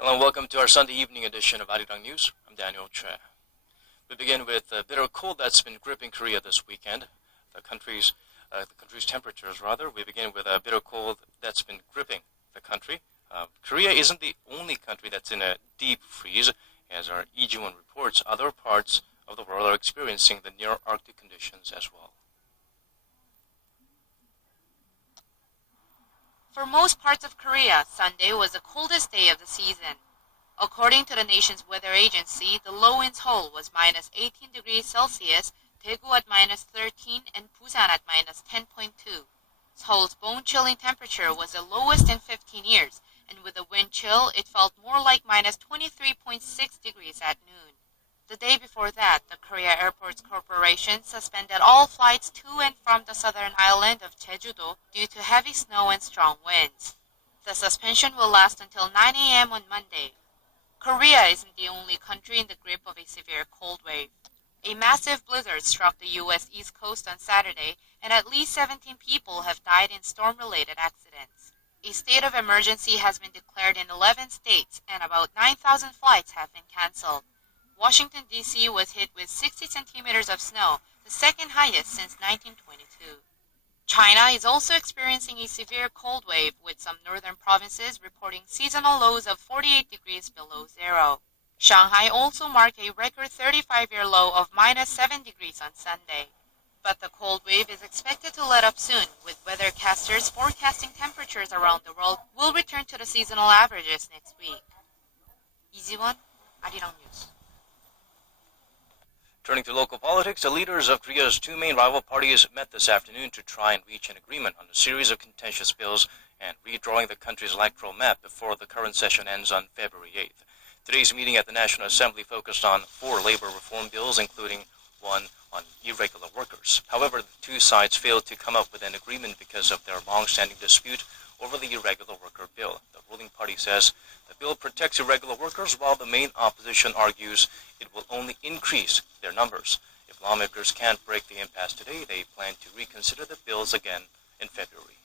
Hello and welcome to our Sunday evening edition of Arirang News. I'm Daniel Che. We begin with the bitter cold that's been gripping Korea this weekend. The country's temperatures, rather. We begin with a bitter cold that's been gripping the country. Korea isn't the only country that's in a deep freeze. As our Lee-Ji-won reports, other parts of the world are experiencing the near Arctic conditions as well. For most parts of Korea, Sunday was the coldest day of the season. According to the nation's weather agency, the low in Seoul was minus 18 degrees Celsius, Daegu at minus 13, and Busan at minus 10.2. Seoul's bone-chilling temperature was the lowest in 15 years, and with the wind chill, it felt more like minus 23.6 degrees at noon. The day before that, the Korea Airports Corporation suspended all flights to and from the southern island of Jeju-do due to heavy snow and strong winds. The suspension will last until 9 a.m. on Monday. Korea isn't the only country in the grip of a severe cold wave. A massive blizzard struck the U.S. East Coast on Saturday, and at least 17 people have died in storm-related accidents. A state of emergency has been declared in 11 states, and about 9,000 flights have been canceled. Washington, D.C. was hit with 60 centimeters of snow, the second highest since 1922. China is also experiencing a severe cold wave, with some northern provinces reporting seasonal lows of 48 degrees below zero. Shanghai also marked a record 35-year low of minus 7 degrees on Sunday. But the cold wave is expected to let up soon, with weathercasters forecasting temperatures around the world will return to the seasonal averages next week. Lee-Ji-won, Arirang News. Turning to local politics, the leaders of Korea's two main rival parties met this afternoon to try and reach an agreement on a series of contentious bills and redrawing the country's electoral map before the current session ends on February 8th. Today's meeting at the National Assembly focused on 4 labor reform bills, including one on irregular workers. However, the two sides failed to come up with an agreement because of their long-standing dispute over the irregular worker bill. The ruling party says the bill protects irregular workers, while the main opposition argues it will only increase their numbers. If lawmakers can't break the impasse today, they plan to reconsider the bills again in February.